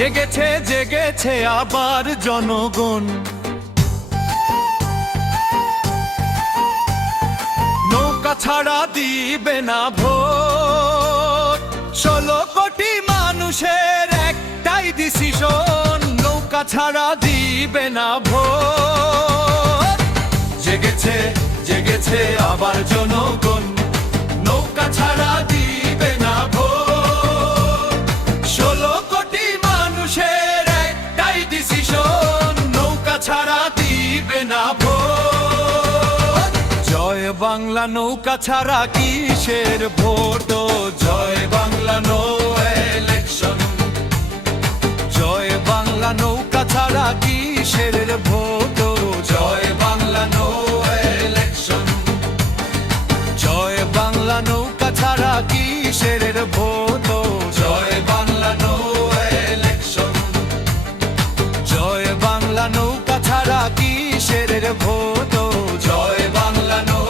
জেগেছে জেগেছে আবার জনগণ, নৌকা ছাড়া দিবে না ভোট। 16 কোটি মানুষের একটাই ডিসিশন, নৌকা ছাড়া দিবে না ভোট। জেগেছে জেগেছে আবার জনগণ, নৌকা ছাড়া দিবে না ভোট। 16 কোটি মানুষের একটাই ডিসিশন, নৌকা ছাড়া দিবে না ভোট। জয় বাংলা নৌকা ছাড়া কিসের ভোট, জয় বাংলা নো ইলেকশন। জয় বাংলা নৌকা ছাড়া কিসের ভোট, জয় বাংলা নো ইলেকশন। জয় বাংলা নৌকা ছাড়া কিসের ভোট, জয় বাংলা নো ইলেকশন। জয় বাংলা নৌকা ছাড়া কিসের ভোট, জয় বাংলা নো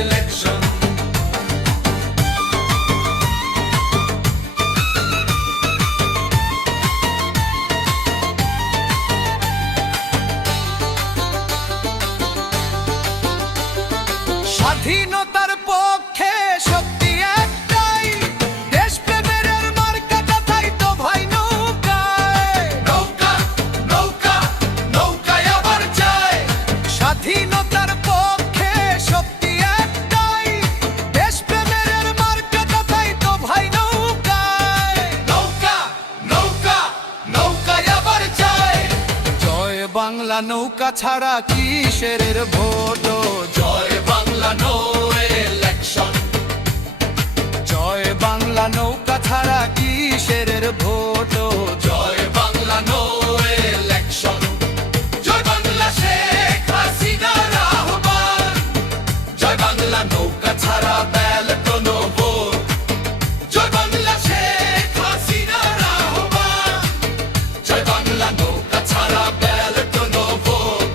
ইলেকশন। স্বাধীনতার পক্ষে শক্তি একটাই, দেশপ্রেমের মার্কাটা তাই তো ভাই নৌকায়। নৌকা নৌকা নৌকায় আবার যায়। স্বাধীনতার পক্ষে শক্তি একটাই, দেশপ্রেমের মার্কাটা তাই তো ভাই নৌকায়। নৌকা নৌকা নৌকায় আবার যায়। জয় বাংলা নৌকা ছাড়া কিসের ভোট, জয় বাংলা নো ইলেকশন। জয় বাংলা নৌকা ছাড়া কিসের ভোট, জয় বাংলা নো ইলেকশন। জয় বাংলা শেখ হাসিনার আহ্বান, জয় বাংলা নৌকা ছাড়া ব্যালট নো ভোট। জয় বাংলা শেখ হাসিনার আহ্বান, জয় বাংলা নৌকা ছাড়া ব্যালট নো ভোট।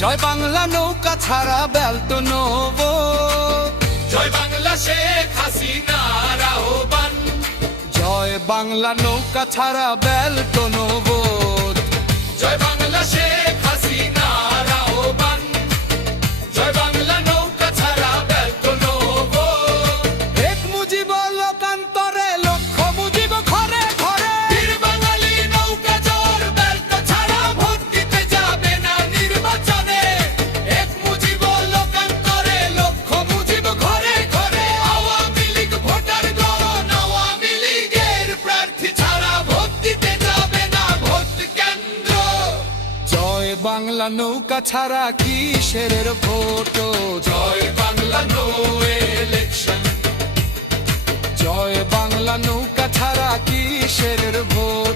জয় বাংলা নৌকা ছাড়া ব্যালট নো ভোট। জয় বাংলা শেখ হাসিনার আহ্বান, জয় বাংলা নৌকা ছাড়া ব্যালট নো ভোট। জয় বাংলা শেখ হাসিনার আহ্বান, জয় বাংলা নৌকা ছাড়া ব্যালট নো ভোট। এক মুজিব লোকান্তরে লক্ষ মুজিব ঘরে ঘরে, বীর বাঙালি নৌকা জোর ব্যালট ছাড়া ভোট দিতে যাবে না নির্বাচনে। এক মুজিব লোকান্তরে লক্ষ মুজিব ঘরে ঘরে, আওয়ামী লীগ ভোটার গণ আওয়ামী লীগের প্রার্থী ছাড়া ভোট দিতে যাবে না ভোট কেন্দ্র। জয় বাংলা নৌকা ছাড়া কিসের ভোট, জয় বাংলা নো ইলেকশন। জয় বাংলা নৌকা ছাড়া কিসের ভোট।